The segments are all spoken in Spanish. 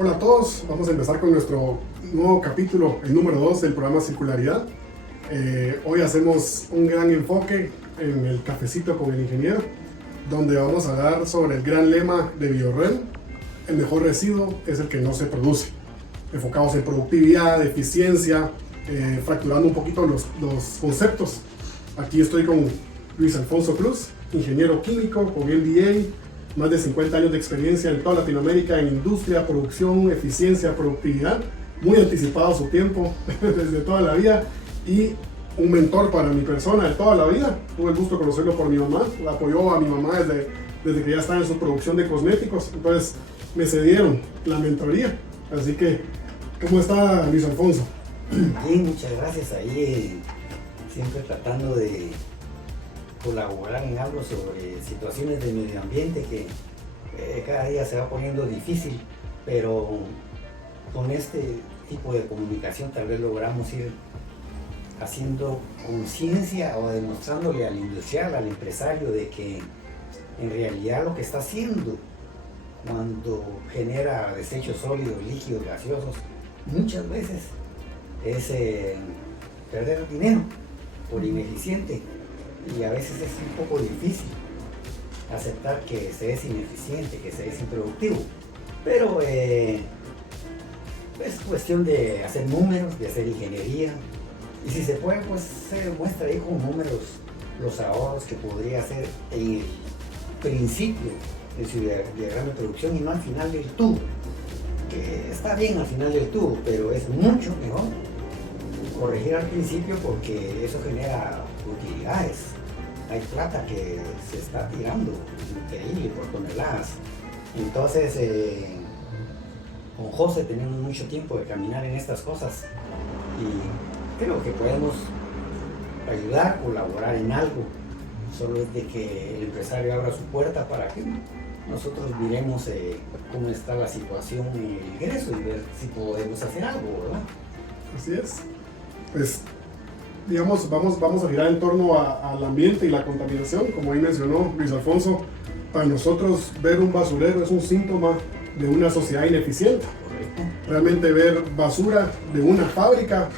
Hola a todos, vamos a empezar con nuestro nuevo capítulo, el número 2 del programa Circularidad. Hoy hacemos un gran enfoque en el cafecito con el ingeniero, donde vamos a hablar sobre el gran lema de Biorren: el mejor residuo es el que no se produce. Enfocados en productividad, eficiencia, fracturando un poquito los conceptos. Aquí estoy con Luis Alfonso Cruz, ingeniero químico con MBA, más de 50 años de experiencia en toda Latinoamérica en industria, producción, eficiencia, productividad, muy anticipado a su tiempo desde toda la vida, y un mentor para mi persona de toda la vida. Tuve el gusto de conocerlo por mi mamá, la apoyó a mi mamá desde que ya estaba en su producción de cosméticos, entonces me cedieron la mentoría. Así que, ¿cómo está Luis Alfonso? Bien, muchas gracias. Ahí siempre tratando de colaborar en algo sobre situaciones de medio ambiente que cada día se va poniendo difícil, pero con este tipo de comunicación tal vez logramos ir haciendo conciencia o demostrándole al industrial, al empresario, de que en realidad lo que está haciendo cuando genera desechos sólidos, líquidos, gaseosos, muchas veces es perder dinero por ineficiente. Y a veces es un poco difícil aceptar que se es ineficiente, que se es improductivo. Pero es cuestión de hacer números, de hacer ingeniería. Y si se puede, pues se muestra ahí con números los ahorros que podría hacer en el principio de su diagrama de producción y no al final del tubo. Que está bien al final del tubo, pero es mucho mejor corregir al principio, porque eso genera utilidades. Hay plata que se está tirando increíble por toneladas. Entonces con José tenemos mucho tiempo de caminar en estas cosas y creo que podemos ayudar, colaborar en algo. Solo es de que el empresario abra su puerta para que nosotros miremos cómo está la situación en el ingreso y ver si podemos hacer algo, ¿verdad? Así es. Pues, digamos, vamos a girar en torno al ambiente y la contaminación. Como ahí mencionó Luis Alfonso, para nosotros ver un basurero es un síntoma de una sociedad ineficiente. Realmente ver basura de una fábrica,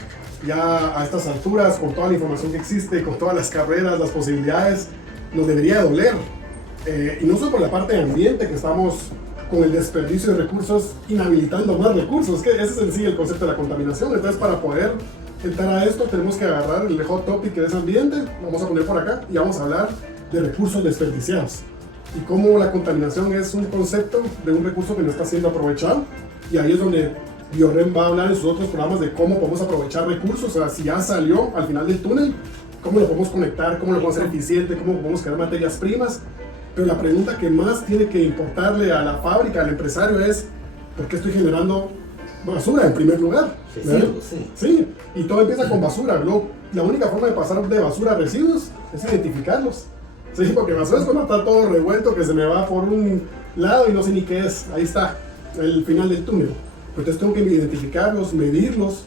ya a estas alturas, con toda la información que existe, con todas las carreras, las posibilidades, nos debería doler. Y no solo por la parte de ambiente, que estamos con el desperdicio de recursos inhabilitando más recursos, que ese es en sí el concepto de la contaminación. Entonces, para poder entrar a esto, tenemos que agarrar el hot topic, que es ambiente, vamos a poner por acá, y vamos a hablar de recursos desperdiciados y cómo la contaminación es un concepto de un recurso que no está siendo aprovechado. Y ahí es donde Biorren va a hablar en sus otros programas de cómo podemos aprovechar recursos. O sea, si ya salió al final del túnel, cómo lo podemos conectar, cómo lo podemos hacer eficiente, cómo podemos crear materias primas. Pero la pregunta que más tiene que importarle a la fábrica, al empresario, es: ¿por qué estoy generando basura en primer lugar? Sí, y todo empieza con basura. Luego, la única forma de pasar de basura a residuos es identificarlos. Sí, porque basura es cuando está todo revuelto, que se me va por un lado y no sé ni qué es. Ahí está, el final del túnel. Entonces tengo que identificarlos, medirlos,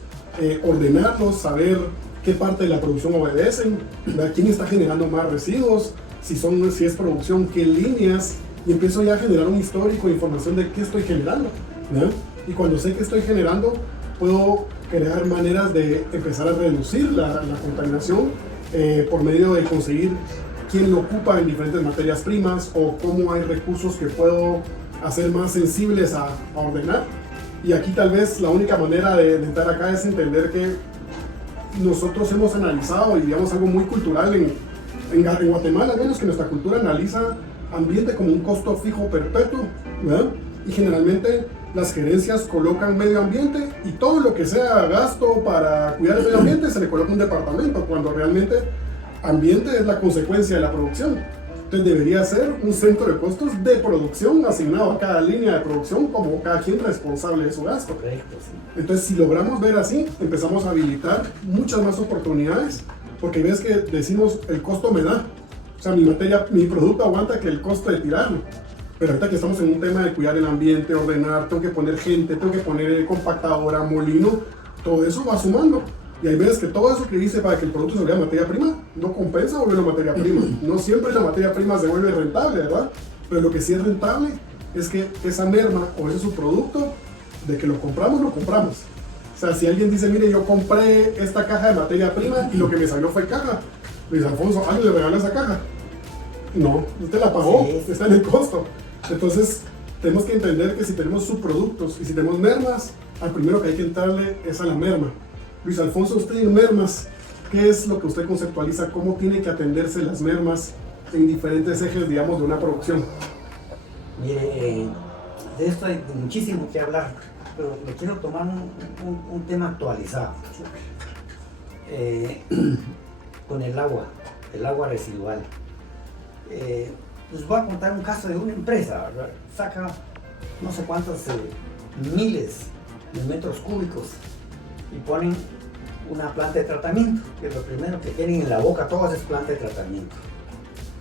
ordenarlos, saber qué parte de la producción obedecen, ver quién está generando más residuos, si es producción, qué líneas, y empiezo ya a generar un histórico de información de qué estoy generando, ¿no? Y cuando sé qué estoy generando, puedo crear maneras de empezar a reducir la contaminación por medio de conseguir quién lo ocupa en diferentes materias primas, o cómo hay recursos que puedo hacer más sensibles a ordenar. Y aquí tal vez la única manera de entrar acá es entender que nosotros hemos analizado, y digamos algo muy cultural en Guatemala, al menos, que nuestra cultura analiza ambiente como un costo fijo perpetuo, ¿verdad? Y generalmente las gerencias colocan medio ambiente, y todo lo que sea gasto para cuidar el medio ambiente se le coloca un departamento, cuando realmente ambiente es la consecuencia de la producción. Entonces debería ser un centro de costos de producción asignado a cada línea de producción, como cada quien responsable de su gasto. Correcto, sí. Entonces, si logramos ver así, empezamos a habilitar muchas más oportunidades, porque ves que decimos: el costo me da. O sea, mi producto aguanta que el costo de tirarlo. Pero ahorita que estamos en un tema de cuidar el ambiente, ordenar, tengo que poner gente, tengo que poner compactadora, molino, todo eso va sumando. Y hay veces que todo eso que dice para que el producto se vuelva materia prima, no compensa volverlo materia prima. No siempre la materia prima se vuelve rentable, ¿verdad? Pero lo que sí es rentable es que esa merma o ese subproducto De que lo compramos, lo compramos. O sea, si alguien dice, mire, yo compré esta caja de materia prima y lo que me salió fue caja. Luis Alfonso, ¿alguien le regaló esa caja? No, usted la pagó, Sí. está en el costo. Entonces, tenemos que entender que si tenemos subproductos y si tenemos mermas, al primero que hay que entrarle es a la merma. Luis Alfonso, usted en mermas, ¿qué es lo que usted conceptualiza? ¿Cómo tiene que atenderse las mermas en diferentes ejes, digamos, de una producción? Mire, de esto hay muchísimo que hablar, pero le quiero tomar un tema actualizado. Con el agua residual. Les voy a contar un caso de una empresa, ¿verdad? Saca no sé cuántos miles de metros cúbicos y ponen una planta de tratamiento, que lo primero que tienen en la boca todos es planta de tratamiento.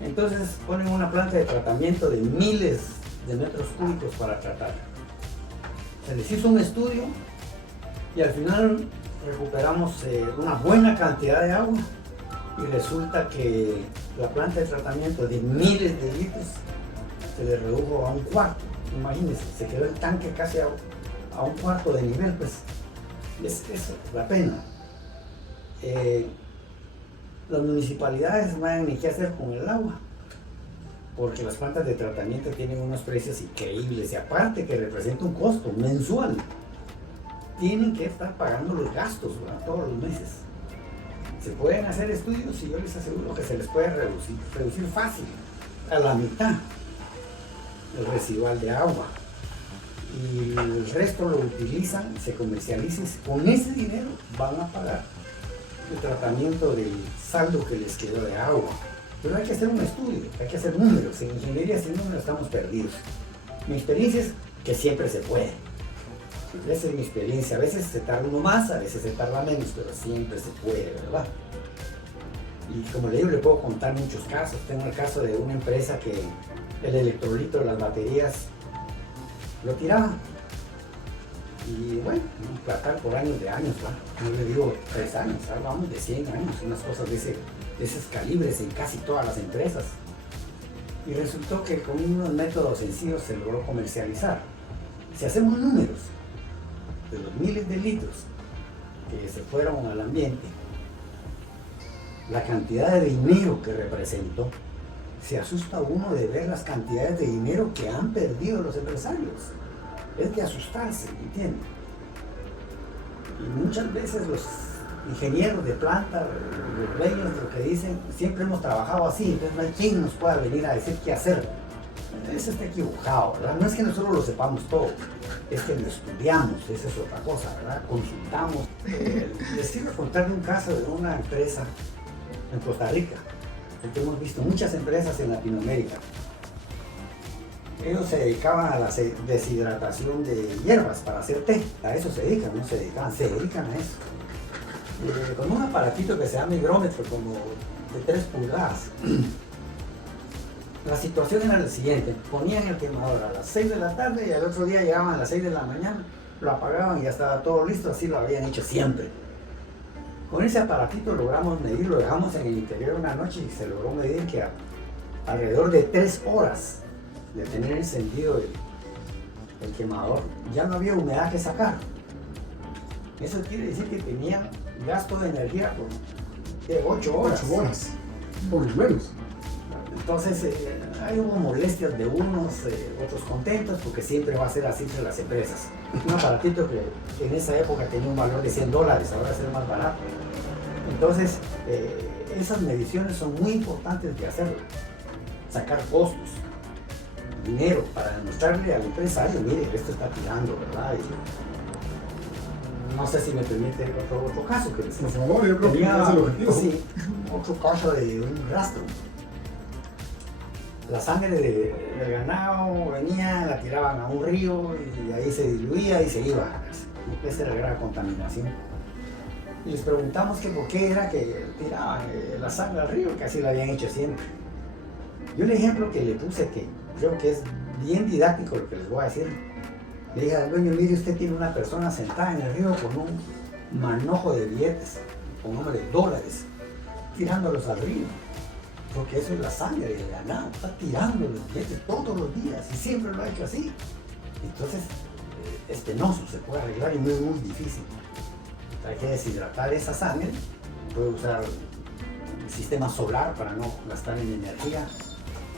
Entonces ponen una planta de tratamiento de miles de metros cúbicos para tratar. Se les hizo un estudio y al final recuperamos una buena cantidad de agua y resulta que la planta de tratamiento de miles de litros se le redujo a un cuarto. Imagínense, se quedó el tanque casi a un cuarto de nivel, pues es la pena. Las municipalidades no saben ni qué hacer con el agua, porque las plantas de tratamiento tienen unos precios increíbles y aparte que representa un costo mensual, tienen que estar pagando los gastos, ¿verdad? Todos los meses. Se pueden hacer estudios y yo les aseguro que se les puede reducir fácil a la mitad el residual de agua y el resto lo utilizan, se comercializan, con ese dinero van a pagar el tratamiento del saldo que les quedó de agua. Pero hay que hacer un estudio, hay que hacer números. En ingeniería sin números estamos perdidos. Mi experiencia es que siempre se puede. Esa es mi experiencia. A veces se tarda uno más, a veces se tarda menos, pero siempre se puede, ¿verdad? Y como le digo, le puedo contar muchos casos. Tengo el caso de una empresa que el electrolito de las baterías lo tiraba. Y bueno, un platal por años de años, ¿verdad? No le digo 3 años, hablamos de 100 años, unas cosas de esos calibres en casi todas las empresas. Y resultó que con unos métodos sencillos se logró comercializar. Si hacemos números de los miles de litros que se fueron al ambiente, la cantidad de dinero que representó, se asusta uno de ver las cantidades de dinero que han perdido los empresarios. Es de asustarse, ¿entienden? Y muchas veces los ingenieros de planta, los dueños, lo que dicen, siempre hemos trabajado así, entonces no hay quien nos pueda venir a decir qué hacer. Eso está equivocado, ¿verdad? No es que nosotros lo sepamos todo, es que lo estudiamos, esa es otra cosa, ¿verdad? Consultamos. Les quiero contar de un caso de una empresa en Costa Rica, porque hemos visto muchas empresas en Latinoamérica. Ellos se dedicaban a la deshidratación de hierbas para hacer té, a eso se dedican, no se dedicaban, se dedican a eso. Con un aparatito que se llama higrómetro, como de 3 pulgadas. La situación era la siguiente: ponían el quemador a las 6 de la tarde y al otro día llegaban a las 6 de la mañana, lo apagaban y ya estaba todo listo, así lo habían hecho siempre. Con ese aparatito logramos medir, lo dejamos en el interior una noche y se logró medir que alrededor de 3 horas de tener encendido el quemador, ya no había humedad que sacar. Eso quiere decir que tenían gasto de energía por 8 horas. 8 horas, por lo menos. Entonces, hay hubo molestias de unos, otros contentos, porque siempre va a ser así entre las empresas. Un aparatito que en esa época tenía un valor de $100, ahora va a ser más barato. Entonces, esas mediciones son muy importantes de hacer, sacar costos, dinero, para demostrarle al empresario, mire, esto está tirando, ¿verdad? Y no sé si me permite otro caso que les Por favor, yo creo que ese es el objetivo. Sí, otro caso de un rastro. La sangre del ganado venía, la tiraban a un río y ahí se diluía y se iba. Esa era la gran contaminación. Y les preguntamos que por qué era que tiraban la sangre al río, que así lo habían hecho siempre. Yo el ejemplo que le puse, que creo que es bien didáctico lo que les voy a decir, le dije al dueño, mire, usted tiene una persona sentada en el río con un manojo de billetes, con nombre de dólares, tirándolos al río. Porque eso es la sangre del ganado, está tirando los billetes todos los días y siempre lo ha hecho así. Entonces, es penoso, se puede arreglar y muy, muy difícil. Hay que deshidratar esa sangre, puede usar el sistema solar para no gastar en energía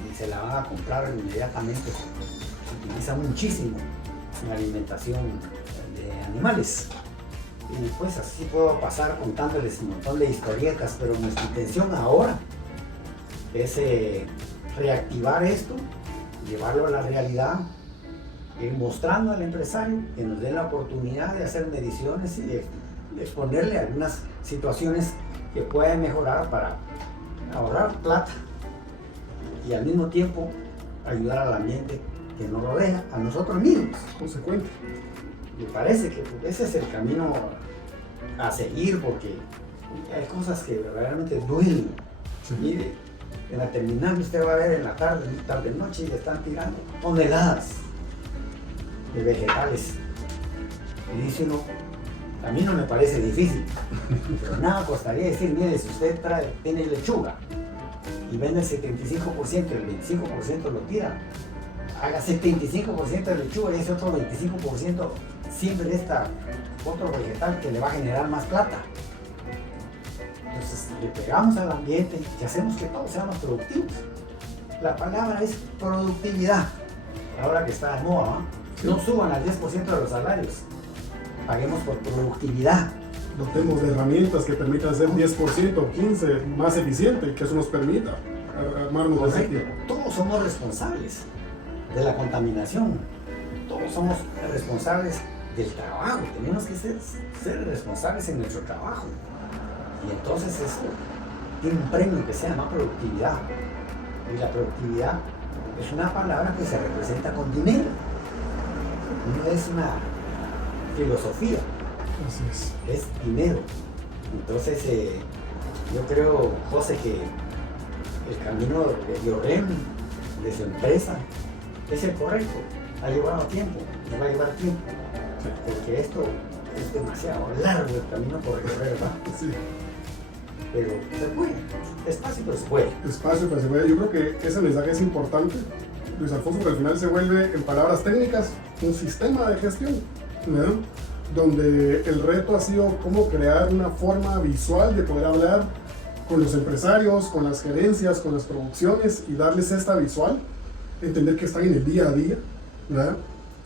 y se la van a comprar inmediatamente. Se utiliza muchísimo en alimentación de animales. Y pues así puedo pasar contándoles un montón de historietas, pero nuestra intención ahora es reactivar esto, llevarlo a la realidad, ir mostrando al empresario que nos dé la oportunidad de hacer mediciones y de exponerle algunas situaciones que pueden mejorar para ahorrar plata y al mismo tiempo ayudar al ambiente que nos rodea, a nosotros mismos. Consecuente. Me parece que ese es el camino a seguir, porque hay cosas que verdaderamente duelen. Sí. Mire, en la terminal usted va a ver en la tarde, noche, y le están tirando toneladas de vegetales. Y dice uno, a mí no me parece difícil, pero nada costaría decir, mire, si usted tiene lechuga y vende el 75%, el 25% lo tira, haga 75% de lechuga y ese otro 25% siempre de otro vegetal que le va a generar más plata. Entonces le pegamos al ambiente y hacemos que todos seamos productivos. La palabra es productividad, ahora que está de moda, ¿no? No suban al 10% de los salarios, paguemos por productividad. Dotemos de herramientas que permitan ser 10% o 15% más eficiente, que eso nos permita armarnos de sitio. Todos somos responsables de la contaminación, todos somos responsables del trabajo, tenemos que ser responsables en nuestro trabajo. Y entonces eso tiene un premio que se llama productividad. Y la productividad es una palabra que se representa con dinero. No es una filosofía. Así Es dinero. Entonces yo creo, José, que el camino de Orem, de su empresa, es el correcto. Ha llevado tiempo, no va a llevar tiempo. Porque esto es demasiado largo el camino por recorrer, ¿verdad? Sí. Pero se puede, despacio pero se puede. Espacio, pues se puede. Yo creo que ese mensaje es importante, Luis Alfonso, que al final se vuelve, en palabras técnicas, un sistema de gestión, ¿verdad? Donde el reto ha sido cómo crear una forma visual de poder hablar con los empresarios, con las gerencias, con las producciones y darles esta visual, entender que están en el día a día, ¿verdad?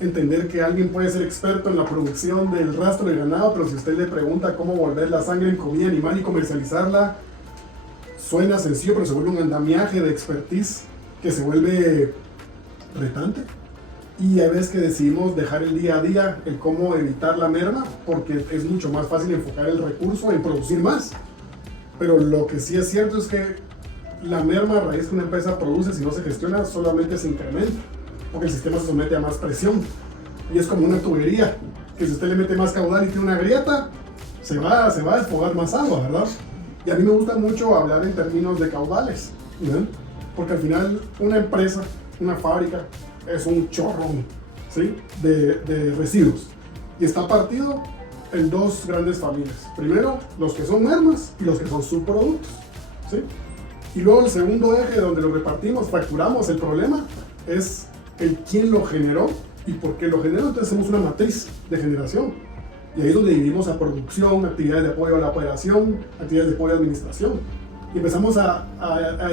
Entender que alguien puede ser experto en la producción del rastro de ganado, pero si usted le pregunta cómo volver la sangre en comida animal y comercializarla, suena sencillo, pero se vuelve un andamiaje de expertise que se vuelve retante. Y hay veces que decidimos dejar el día a día, el cómo evitar la merma, porque es mucho más fácil enfocar el recurso en producir más. Pero lo que sí es cierto es que la merma a raíz que una empresa produce, si no se gestiona, solamente se incrementa, porque el sistema se somete a más presión. Y es como una tubería, que si usted le mete más caudal y tiene una grieta, se va a desfogar más agua, ¿verdad? Y a mí me gusta mucho hablar en términos de caudales, ¿verdad? Porque al final una empresa, una fábrica, es un chorrón, ¿sí? de residuos. Y está partido en dos grandes familias. Primero, los que son mermas y los que son subproductos, ¿sí? Y luego el segundo eje donde lo repartimos, facturamos el problema, es el quién lo generó y por qué lo generó. Entonces hacemos una matriz de generación. Y ahí es donde dividimos a producción, actividades de apoyo a la operación, actividades de apoyo a la administración. Y empezamos a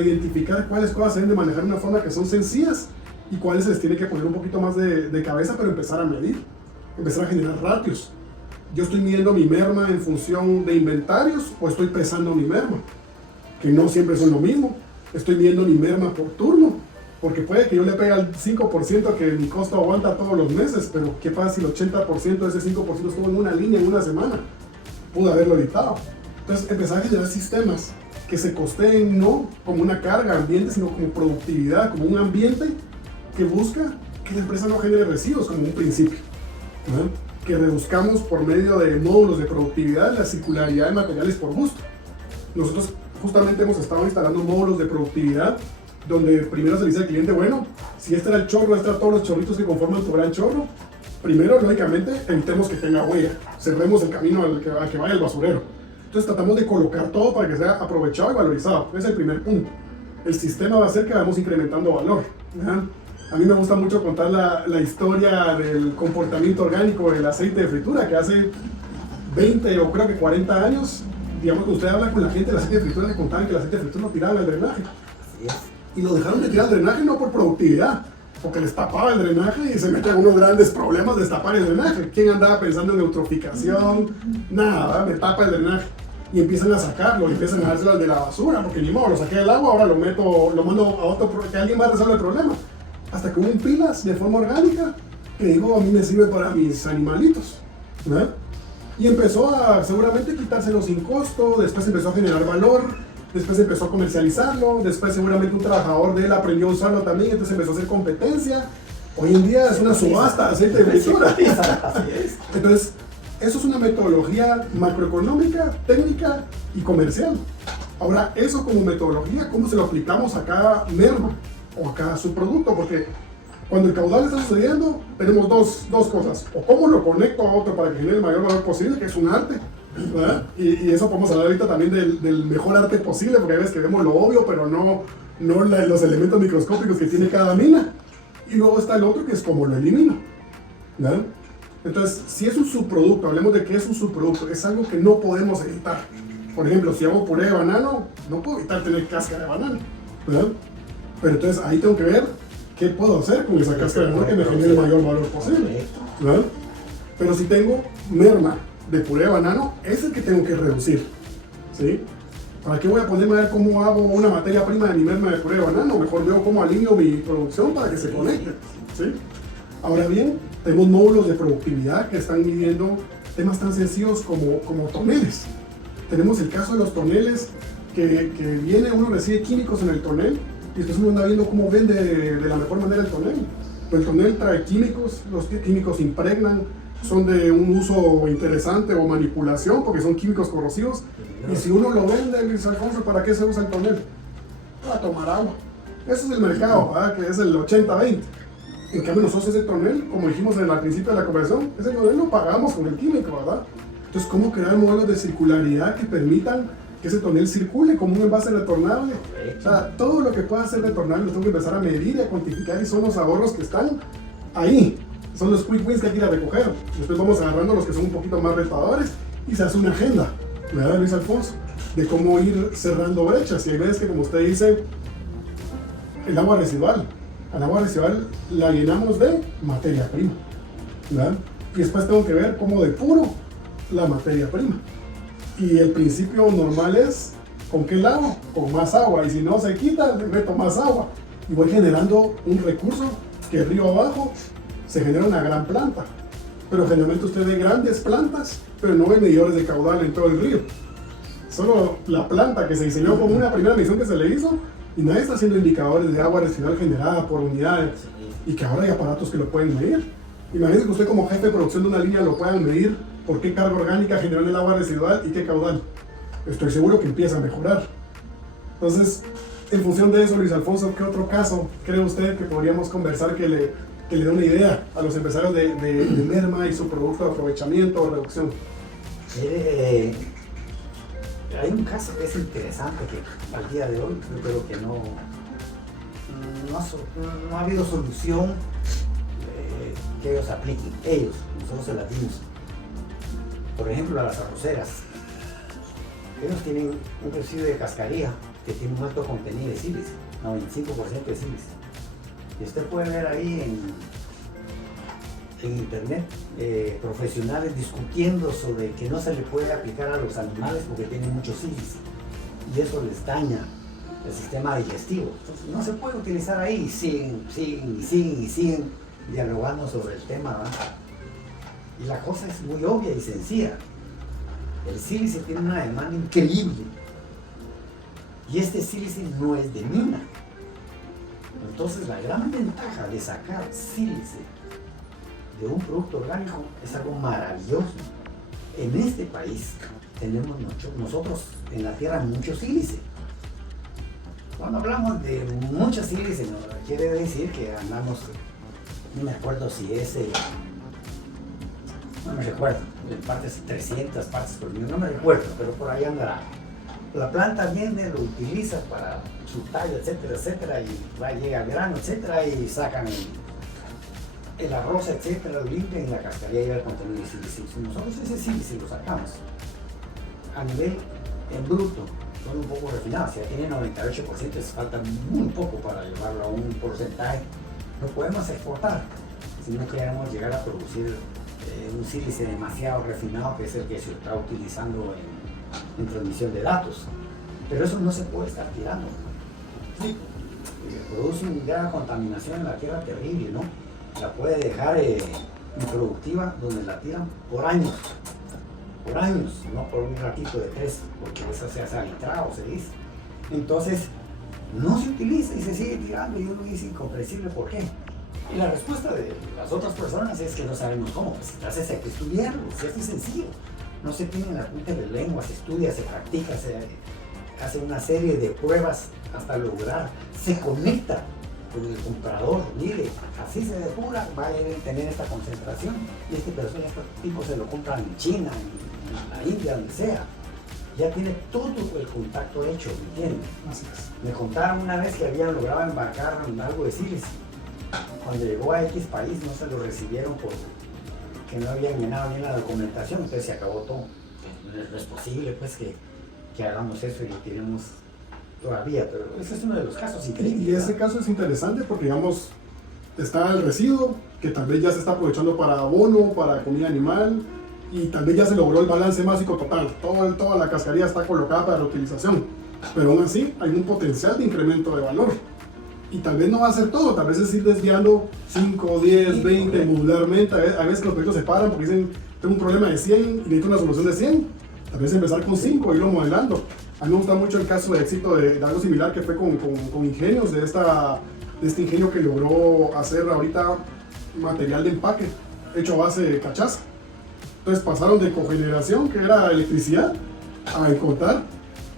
identificar cuáles cosas se deben de manejar de una forma que son sencillas y cuáles se les tiene que poner un poquito más de cabeza, pero empezar a medir, empezar a generar ratios. Yo estoy midiendo mi merma en función de inventarios o estoy pesando mi merma, que no siempre son lo mismo. Estoy midiendo mi merma por turno, porque puede que yo le pegue al 5% que mi costo aguanta todos los meses, pero ¿qué pasa si el 80% de ese 5% estuvo en una línea en una semana? Pude haberlo evitado. Entonces empezar a generar sistemas que se costeen no como una carga ambiente, sino como productividad, como un ambiente que busca que la empresa no genere residuos como un principio, ¿no? Que reduzcamos por medio de módulos de productividad la circularidad de materiales por gusto. Nosotros justamente hemos estado instalando módulos de productividad donde primero se le dice al cliente, bueno, si este era el chorro, este eran todos los chorritos que conforman tu gran chorro, primero, lógicamente, evitemos que tenga huella, cerremos el camino al que vaya el basurero. Entonces tratamos de colocar todo para que sea aprovechado y valorizado. Ese es el primer punto. El sistema va a hacer que vamos incrementando valor, ¿verdad? A mí me gusta mucho contar la historia del comportamiento orgánico del aceite de fritura, que hace 20 o creo que 40 años, digamos que usted habla con la gente del aceite de fritura, le contaban que el aceite de fritura lo tiraban al drenaje. Así es. Y lo dejaron de tirar al drenaje no por productividad, porque les tapaba el drenaje y se metían unos grandes problemas de destapar el drenaje. ¿Quién andaba pensando en eutroficación? Nada, ¿verdad? Me tapa el drenaje. Y empiezan a sacarlo, y empiezan a dárselo al de la basura, porque ni modo, lo saqué del agua, ahora lo mando a otro, que alguien más resuelva el problema. Hasta que hubo un pilas de forma orgánica que dijo, a mí me sirve para mis animalitos, ¿verdad? Y empezó a seguramente quitárselo sin costo, después empezó a generar valor, después empezó a comercializarlo, después seguramente un trabajador de él aprendió a usarlo también, entonces empezó a hacer competencia. Hoy en día es una subasta de aceite de fritura. Entonces, eso es una metodología macroeconómica, técnica y comercial. Ahora, eso como metodología, ¿cómo se lo aplicamos a cada merma o a cada subproducto? Porque cuando el caudal está sucediendo, tenemos dos cosas. O cómo lo conecto a otro para que genere el mayor valor posible, que es un arte, ¿verdad? Y eso podemos hablar ahorita también del mejor arte posible, porque hay veces que vemos lo obvio, pero no los elementos microscópicos que tiene cada mina. Y luego está el otro, que es cómo lo elimino, ¿verdad? Entonces, si es un subproducto, hablemos de qué es un subproducto, es algo que no podemos evitar. Por ejemplo, si hago puré de banano, no puedo evitar tener cáscara de banano, ¿verdad? Pero entonces ahí tengo que ver qué puedo hacer con esa cáscara de banano que me genere el mayor valor posible, ¿verdad? Pero si tengo merma de puré de banano, es el que tengo que reducir, ¿sí? ¿Para qué voy a ponerme a ver cómo hago una materia prima de mi merma de puré de banano? Mejor veo cómo alineo mi producción para que se conecte, ¿sí? Ahora bien, tenemos módulos de productividad que están midiendo temas tan sencillos como toneles. Tenemos el caso de los toneles, que uno recibe químicos en el tonel y después uno anda viendo cómo vende de la mejor manera el tonel. Pero el tonel trae químicos, los químicos impregnan, son de un uso interesante o manipulación porque son químicos corrosivos. Y si uno lo vende, Luis Alfonso, ¿para qué se usa el tonel? Para tomar agua. Eso es el mercado, ¿verdad? Que es el 80-20. En cambio nosotros ese tonel, como dijimos al principio de la conversación, ese tonel lo pagamos con el químico, ¿verdad? Entonces, ¿cómo crear modelos de circularidad que permitan que ese tonel circule como un envase retornable? O sea, todo lo que pueda ser retornable lo tengo que empezar a medir y a cuantificar, y son los ahorros que están ahí. Son los quick wins que hay que ir a recoger. Después vamos agarrando los que son un poquito más retadores y se hace una agenda, ¿verdad, Luis Alfonso? De cómo ir cerrando brechas. Y hay veces que, como usted dice, el agua residual. Al agua residual la llenamos de materia prima, ¿verdad? Y después tengo que ver cómo depuro la materia prima. Y el principio normal es, ¿con qué lavo? Con más agua. Y si no se quita, le meto más agua. Y voy generando un recurso que río abajo se genera una gran planta. Pero generalmente usted ve grandes plantas, pero no ve medidores de caudal en todo el río. Solo la planta que se diseñó como una primera medición que se le hizo, y nadie está haciendo indicadores de agua residual generada por unidades. Y que ahora hay aparatos que lo pueden medir. Imagínese que usted como jefe de producción de una línea lo puedan medir por qué carga orgánica generó en el agua residual y qué caudal. Estoy seguro que empieza a mejorar. Entonces, en función de eso, Luis Alfonso, ¿qué otro caso cree usted que podríamos conversar que le dé una idea a los empresarios de merma y su producto de aprovechamiento o reducción? Hay un caso que es interesante, que al día de hoy yo creo que no ha habido solución que ellos apliquen, nosotros se las dimos. Por ejemplo, a las arroceras. Ellos tienen un residuo de cascarilla que tiene un alto contenido de sílice, 95% de sílice. Y usted puede ver ahí en internet profesionales discutiendo sobre que no se le puede aplicar a los animales porque tienen mucho sílice y eso les daña el sistema digestivo. Entonces no se puede utilizar ahí, y siguen dialogando sobre el tema, ¿verdad? Y la cosa es muy obvia y sencilla. El sílice tiene una demanda increíble y este sílice no es de mina. Entonces la gran ventaja de sacar sílice de un producto orgánico es algo maravilloso. En este país tenemos nosotros en la tierra mucho sílice. Cuando hablamos de mucha sílice, no quiere decir que andamos, no me acuerdo si es, no me recuerdo, en partes 300 partes por millón, no me recuerdo, pero por ahí andará. la planta viene, lo utiliza para su tallo, etcétera, etcétera, y llega al grano, etcétera, y sacan el arroz, etcétera, lo limpian y la cascarilla lleva el contenido de silicio. Si nosotros ese silicio lo sacamos a nivel en bruto, son un poco refinados, si ya tiene 98%, les falta muy poco para llevarlo a un porcentaje, no podemos exportar, si no queremos llegar a producir un sílice demasiado refinado, que es el que se está utilizando en transmisión de datos. Pero eso no se puede estar tirando. Sí, produce una gran contaminación en la tierra terrible, ¿no? La puede dejar improductiva donde la tiran por años, no por un ratito de 3, porque eso se hace alitrado, se dice. Entonces, no se utiliza y se sigue tirando, y uno dice incomprensible por qué. Y la respuesta de las otras personas es que no sabemos cómo. Pues entonces hay que estudiarlo, si es sencillo. No se tiene la punta de lengua, se estudia, se practica, se hace una serie de pruebas hasta lograr, se conecta con el comprador. Mire, así se depura, va a tener esta concentración, y este tipo se lo compran en China, en la India, donde sea. Ya tiene todo el contacto hecho, ¿me entiendes? Así es. Me contaron una vez que habían logrado embarcar algo de sílice. Cuando llegó a X país no se lo recibieron porque no habían llenado bien la documentación, entonces se acabó todo. No es posible pues que hagamos eso y lo tiremos todavía, pero ese es uno de los casos increíbles. Y ese caso es interesante porque, digamos, está el residuo, que tal vez ya se está aprovechando para abono, para comida animal, y tal vez ya se logró el balance másico total. Toda la cascarilla está colocada para reutilización, pero aún así hay un potencial de incremento de valor. Y tal vez no va a ser todo, tal vez es ir desviando 5, 10, 20 modularmente. A veces los proyectos se paran porque dicen, tengo un problema de 100 y necesito una solución de 100. Tal vez empezar con 5 e irlo modelando. A mí me gusta mucho el caso de éxito de algo similar que fue con Ingenios, de este ingenio que logró hacer ahorita material de empaque hecho a base de cachaza. Entonces pasaron de cogeneración, que era electricidad, a encontrar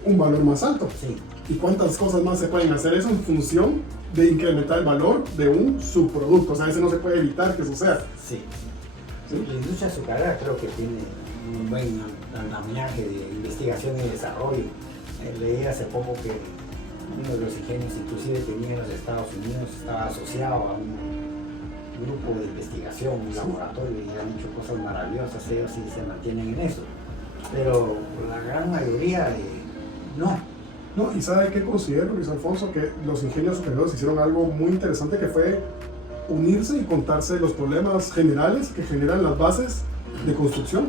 un valor más alto. Sí. ¿Y cuántas cosas más se pueden hacer eso en función de incrementar el valor de un subproducto? O sea, eso no se puede evitar que suceda. Sí. Sí. La industria azucarera creo que tiene un buen andamiaje de investigación y desarrollo. Leí hace poco que uno de los ingenios, inclusive tenía en los Estados Unidos, estaba asociado a un grupo de investigación, un laboratorio, y han hecho cosas maravillosas. Ellos sí se mantienen en eso, pero la gran mayoría no. No, y ¿sabe qué considero, Luis Alfonso? Que los ingenios superiores hicieron algo muy interesante, que fue unirse y contarse los problemas generales que generan las bases de construcción.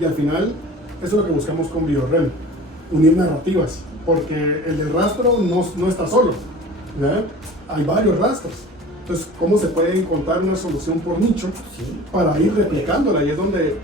Y al final, eso es lo que buscamos con BioRem, unir narrativas, porque el del rastro no está solo, ¿ya? Hay varios rastros. Entonces, ¿cómo se puede encontrar una solución por nicho para ir replicándola? Y es donde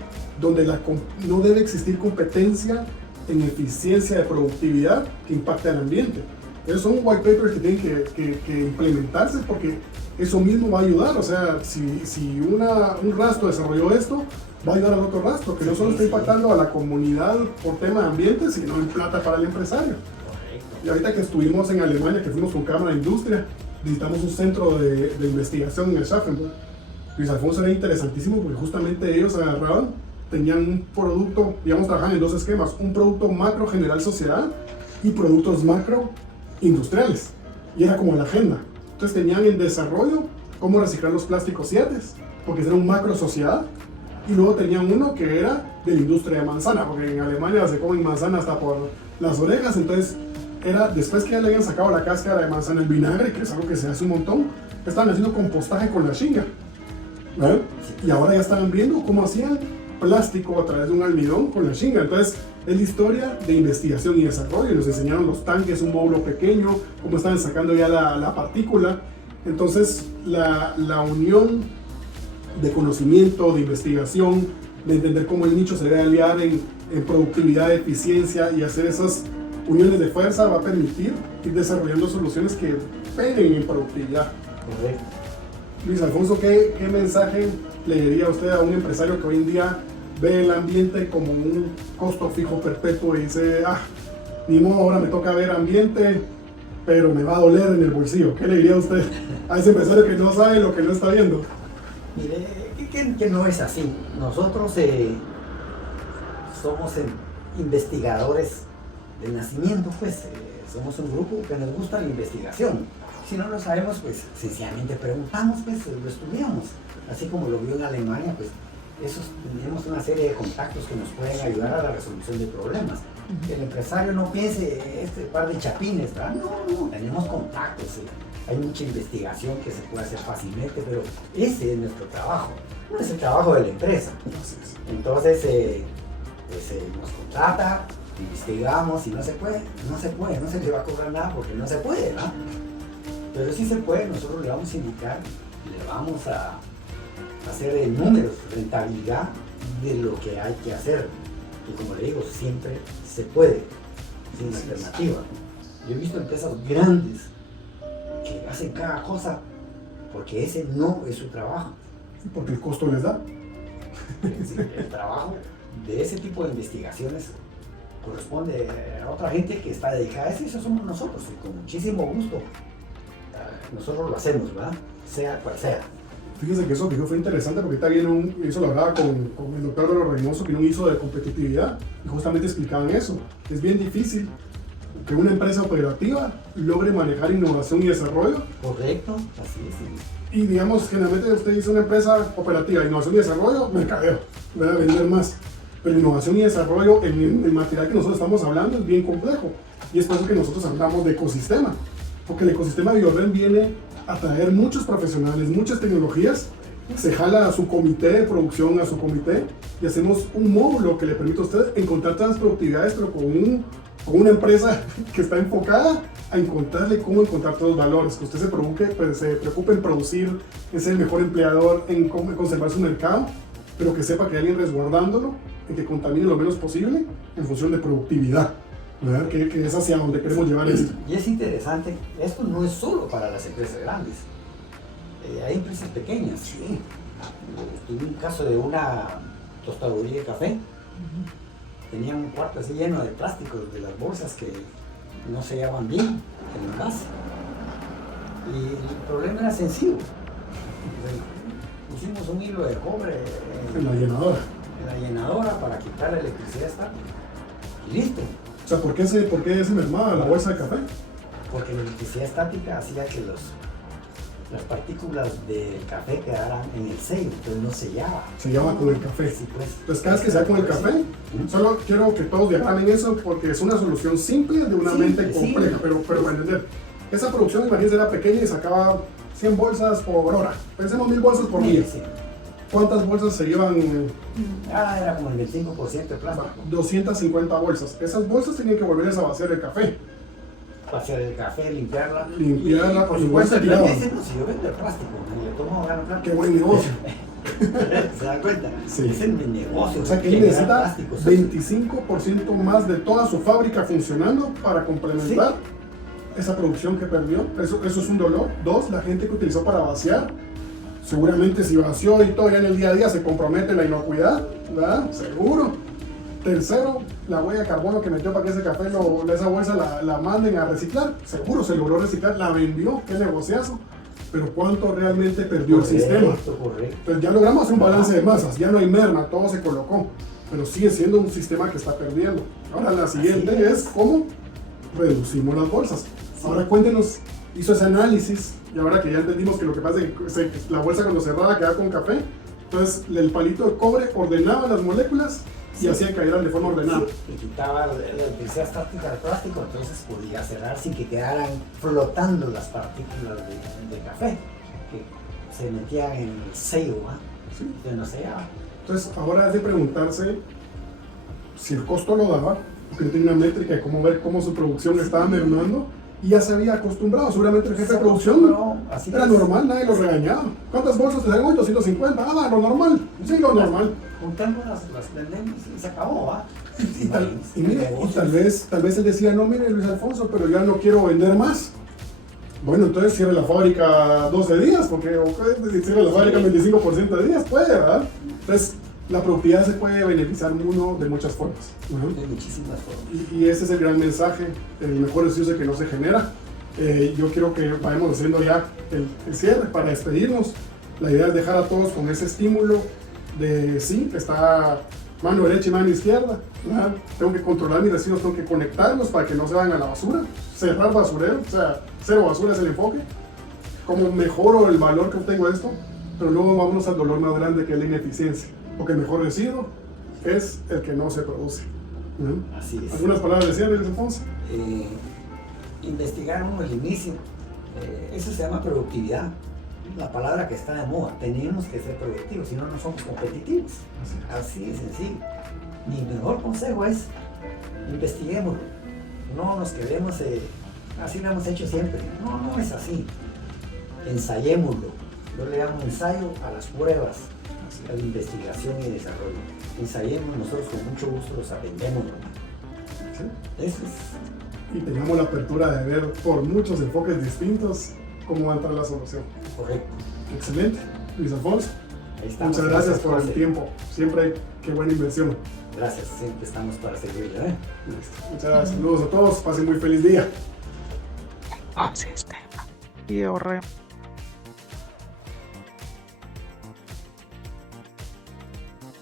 no debe existir competencia en eficiencia de productividad que impacta el ambiente. Esos son white papers que tienen que implementarse, porque eso mismo va a ayudar. O sea, si un rastro desarrolló esto, va a ayudar al otro rastro, que no solo está impactando a la comunidad por tema de ambiente, sino en plata para el empresario. Correcto. Y ahorita que estuvimos en Alemania, que fuimos con Cámara de Industria, visitamos un centro de investigación en el Schaffenburg. Luis Alfonso, era interesantísimo porque justamente ellos tenían un producto, digamos, trabajaban en dos esquemas: un producto macro general sociedad y productos macro industriales. Y era como la agenda. Entonces tenían en desarrollo cómo reciclar los plásticos 7, porque era un macro sociedad. Y luego tenían uno que era de la industria de manzana, porque en Alemania se comen manzana hasta por las orejas. Entonces era, después que ya le habían sacado la cáscara de manzana, el vinagre, que es algo que se hace un montón, estaban haciendo compostaje con la shinga, ¿vale? Y ahora ya estaban viendo cómo hacían plástico a través de un almidón con la shinga. Entonces es la historia de investigación y desarrollo. Nos enseñaron los tanques, un módulo pequeño, cómo estaban sacando ya la partícula. Entonces la unión de conocimiento, de investigación, de entender cómo el nicho se debe aliar en productividad, eficiencia, y hacer esas uniones de fuerza va a permitir ir desarrollando soluciones que peguen en productividad. Correcto. Luis Alfonso, ¿qué mensaje le diría a usted a un empresario que hoy en día ve el ambiente como un costo fijo perpetuo y dice, ni modo, ahora me toca ver ambiente, pero me va a doler en el bolsillo? ¿Qué le diría a usted a ese empresario que no sabe lo que no está viendo? Mire, que no es así. Nosotros somos investigadores de nacimiento, pues, somos un grupo que nos gusta la investigación. Si no lo sabemos, pues, sencillamente preguntamos, pues, lo estudiamos. Así como lo vio en Alemania, pues, tenemos una serie de contactos que nos pueden ayudar a la resolución de problemas. Que el empresario no piense, este par de chapines, ¿verdad? No, tenemos contactos, hay mucha investigación que se puede hacer fácilmente, pero ese es nuestro trabajo, no es el trabajo de la empresa. Entonces, nos contrata, investigamos y no se puede, no se le va a cobrar nada porque no se puede, ¿no? Pero sí se puede, nosotros le vamos a indicar, le vamos a hacer números, rentabilidad de lo que hay que hacer. Y como le digo, siempre se puede, sin alternativa. Yo he visto empresas grandes que hacen cada cosa porque ese no es su trabajo. Porque el costo les da. El trabajo de ese tipo de investigaciones corresponde a otra gente que está dedicada a eso, y eso somos nosotros, y con muchísimo gusto nosotros lo hacemos, ¿verdad? Sea cual sea. Fíjense que eso dijo fue interesante porque también eso lo hablaba con el doctor Loro Reynoso, que hizo de competitividad, y justamente explicaban eso. Es bien difícil que una empresa operativa logre manejar innovación y desarrollo. Correcto, así es. Y digamos, generalmente usted dice una empresa operativa, innovación y desarrollo, mercadeo, va a vender más. Pero innovación y desarrollo en el material que nosotros estamos hablando es bien complejo. Y es por eso que nosotros hablamos de ecosistema. Porque el ecosistema BioRem viene a traer muchos profesionales, muchas tecnologías, se jala a su comité de producción, a su comité, y hacemos un módulo que le permite a usted encontrar todas las productividades, pero con una empresa que está enfocada a encontrarle cómo encontrar todos los valores, que usted se preocupe en producir, en ser el mejor empleador, en conservar su mercado, pero que sepa que hay alguien resguardándolo, en que contamine lo menos posible en función de productividad. ¿Verdad? Que es hacia donde queremos llevar esto. Y es interesante, esto no es solo para las empresas grandes, hay empresas pequeñas. Sí. Tuve un caso de una tostaduría de café, tenía un cuarto así lleno de plásticos, de las bolsas que no se llevaban bien en el gas, y el problema era sencillo. Pusimos un hilo de cobre en la llenadora para quitar la electricidad estática y listo. O sea, ¿por qué se mermaba la bolsa de café? Porque la electricidad estática hacía que las partículas del café quedaran en el sello, entonces no sellaba. Sellaba con el café. Sí, pues. Entonces, cada vez que se da con el café, solo quiero que todos diagramen eso porque es una solución simple de una mente compleja, pero para entender. Esa producción, imagínense, era pequeña y sacaba 100 bolsas por hora. Pensemos 1000 bolsas por día. Sí. ¿Cuántas bolsas se llevan? Era como el 25% de plástico. 250 bolsas. Esas bolsas tenían que volverse a vaciar el café. Vaciar el café, limpiarla. Por supuesto, se tiraba. Si yo vendo el plástico, le tomo ganar plástico. Qué buen negocio. ¿Se dan cuenta? Sí. Es el negocio. O sea que él necesita 25% más de toda su fábrica funcionando para complementar esa producción que perdió. Eso es un dolor. 2, la gente que utilizó para vaciar. Seguramente si vació y todo ya en el día a día se compromete la inocuidad, ¿verdad? Seguro. 3, la huella de carbono que metió para que ese café, esa bolsa la manden a reciclar. Seguro se logró reciclar, la vendió, qué negociazo. Pero ¿cuánto realmente perdió el sistema? Correcto. Pues ya logramos hacer un balance de masas, ya no hay merma, todo se colocó. Pero sigue siendo un sistema que está perdiendo. Ahora la siguiente es cómo reducimos las bolsas. Ahora cuéntenos, hizo ese análisis. Y ahora que ya entendimos que lo que pasa es que la bolsa cuando cerrada queda con café, entonces el palito de cobre ordenaba las moléculas y hacía que cayeran de forma ordenada. Y quitaba la electricidad estática del plástico, entonces podía cerrar sin que quedaran flotando las partículas de café que se metían en el sello, que no sellaba. Entonces ahora es de preguntarse si el costo lo daba, porque no tenía una métrica de cómo ver cómo su producción estaba mermando. Y ya se había acostumbrado, seguramente el jefe de producción era normal, nadie lo regañaba. ¿Cuántas bolsas te dan hoy? 250, lo normal, sí, lo normal. Juntamos las vendemos y se acabó, ¿va? Y tal vez él decía, no, mire Luis Alfonso, pero ya no quiero vender más. Bueno, entonces cierre la fábrica 12 días, porque cierre la fábrica 25% de días, puede, ¿verdad? Entonces, la productividad se puede beneficiar uno de muchas formas. De muchísimas formas. Y ese es el gran mensaje, el mejor es que no se genera. Yo quiero que vayamos haciendo ya el cierre para despedirnos. La idea es dejar a todos con ese estímulo de sí, está mano derecha y mano izquierda, ¿verdad? Tengo que controlar mis residuos, tengo que conectarlos para que no se vayan a la basura, cerrar basurero, o sea, cero basura es el enfoque. Cómo mejoro el valor que obtengo de esto, pero luego vámonos al dolor más grande, que es la ineficiencia, porque el mejor residuo es el que no se produce. Así es. ¿Algunas palabras decían, Luis Alfonso? Investigaron el inicio, eso se llama productividad, la palabra que está de moda. Tenemos que ser productivos, si no, no somos competitivos. Así de sencillo. Mi mejor consejo es investiguémoslo, no nos quedemos así lo hemos hecho siempre. No es así. Ensayémoslo. Yo le llamo ensayo a las pruebas, a la investigación y desarrollo. Ensayemos, nosotros con mucho gusto los aprendemos. ¿Sí? Eso es. Y tengamos la apertura de ver por muchos enfoques distintos cómo va a entrar la solución. Correcto. Excelente. Luis Alfonso, Ahí estamos. muchas gracias por el tiempo. Siempre, qué buena inversión. Gracias, siempre estamos para servirle. Listo. Muchas gracias. Saludos a todos. Pasen muy feliz día. Sistema y ahorremos.